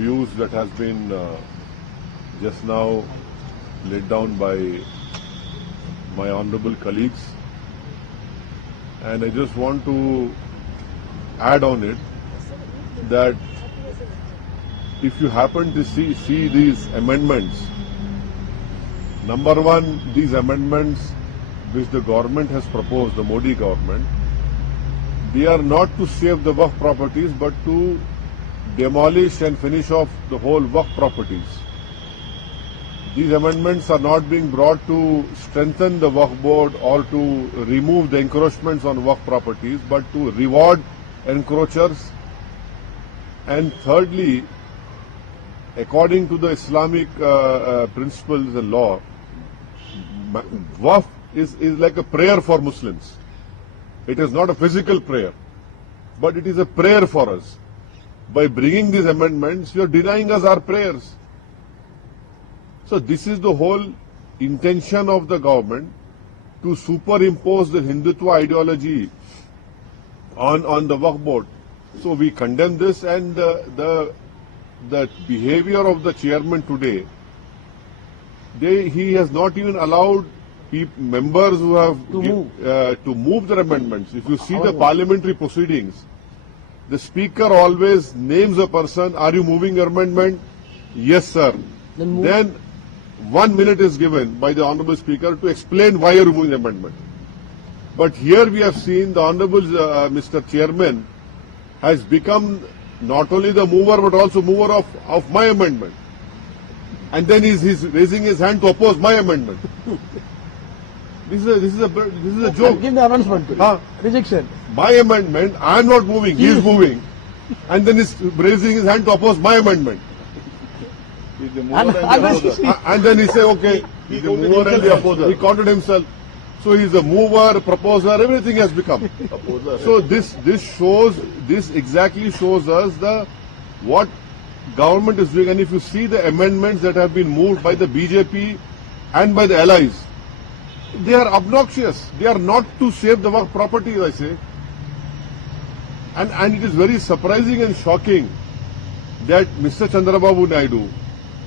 views that has been just now laid down by my honorable colleagues, and I just want to add on it that if you happen to see these amendments, number one, these amendments which the government has proposed, the Modi government, they are not to save the Waqf properties but to demolish and finish off the whole Waqf properties. These amendments are not being brought to strengthen the Waqf board or to remove the encroachments on Waqf properties, but to reward encroachers. And thirdly, according to the Islamic principles and law, Waqf is like a prayer for Muslims. It is not a physical prayer, but it is a prayer for us. By bringing these amendments, you are denying us our prayers. So this is the whole intention of the government, to superimpose the Hindutva ideology on the Waqf board. So we condemn this, and the behavior of the chairman today, he has not even allowed members who have to move their amendments. If you see the parliamentary proceedings, the speaker always names a person, are you moving your amendment? Yes, sir. Then 1 minute is given by the honorable speaker to explain why you are moving the amendment. But here we have seen the honorable Mr. Chairman has become not only the mover but also mover of my amendment. And then he's raising his hand to oppose my amendment. This is a joke. Give the announcement. Rejection. My amendment, I am not moving, he is moving. And then he's raising his hand to oppose my amendment. And then he say, okay, he's the mover and the opposer. He counted himself. So he's a mover, proposer, everything has become. So this exactly shows us what government is doing. And if you see the amendments that have been moved by the BJP and by the allies, they are obnoxious. They are not to save the Waqf properties, I say. And it is very surprising and shocking that Mr. Chandrababu Naidu,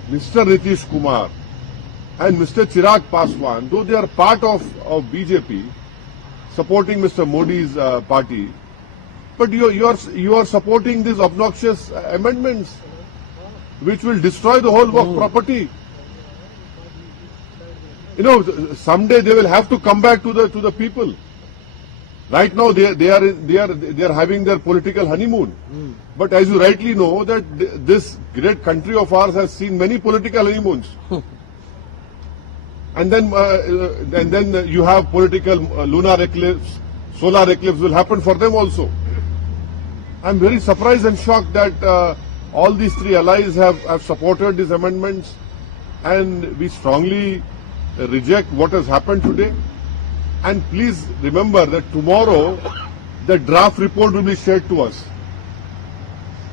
Mr. Nitish Kumar, and Mr. Chirag Paswan, though they are part of BJP, supporting Mr. Modi's party, but you are supporting these obnoxious amendments, which will destroy the whole Waqf property. You know, someday they will have to come back to the people. Right now they are having their political honeymoon. But as you rightly know, that this great country of ours has seen many political honeymoons. And then you have political lunar eclipse, solar eclipse will happen for them also. I'm very surprised and shocked that all these three allies have supported these amendments, and we strongly reject what has happened today. And please remember that tomorrow the draft report will be shared to us.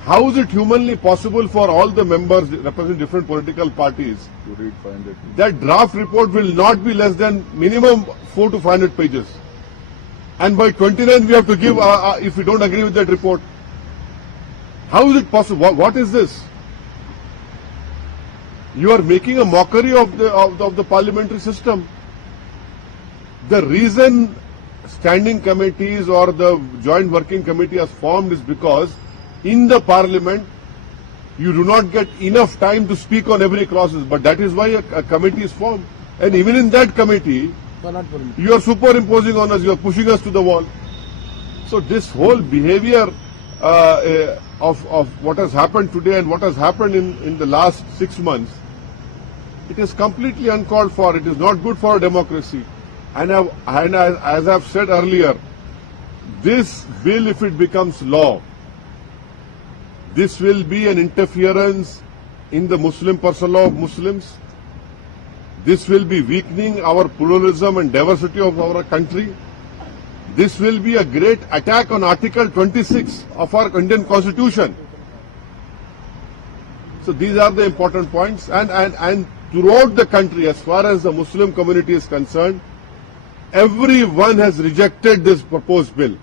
How is it humanly possible for all the members representing different political parties to read 500? That draft report will not be less than minimum 400 to 500 pages. And by 29 we have to give, if we don't agree with that report. How is it possible? What is this? You are making a mockery of the parliamentary system. The reason standing committees or the joint working committee has formed is because in the parliament you do not get enough time to speak on every clauses, but that is why a committee is formed. And even in that committee, you are superimposing on us, you are pushing us to the wall. So this whole behavior of what has happened today and what has happened in the last 6 months, it is completely uncalled for. It is not good for a democracy. And as I have said earlier, this bill, if it becomes law, this will be an interference in the Muslim personal law of Muslims. This will be weakening our pluralism and diversity of our country. This will be a great attack on Article 26 of our Indian Constitution. So these are the important points. And throughout the country, as far as the Muslim community is concerned, everyone has rejected this proposed bill.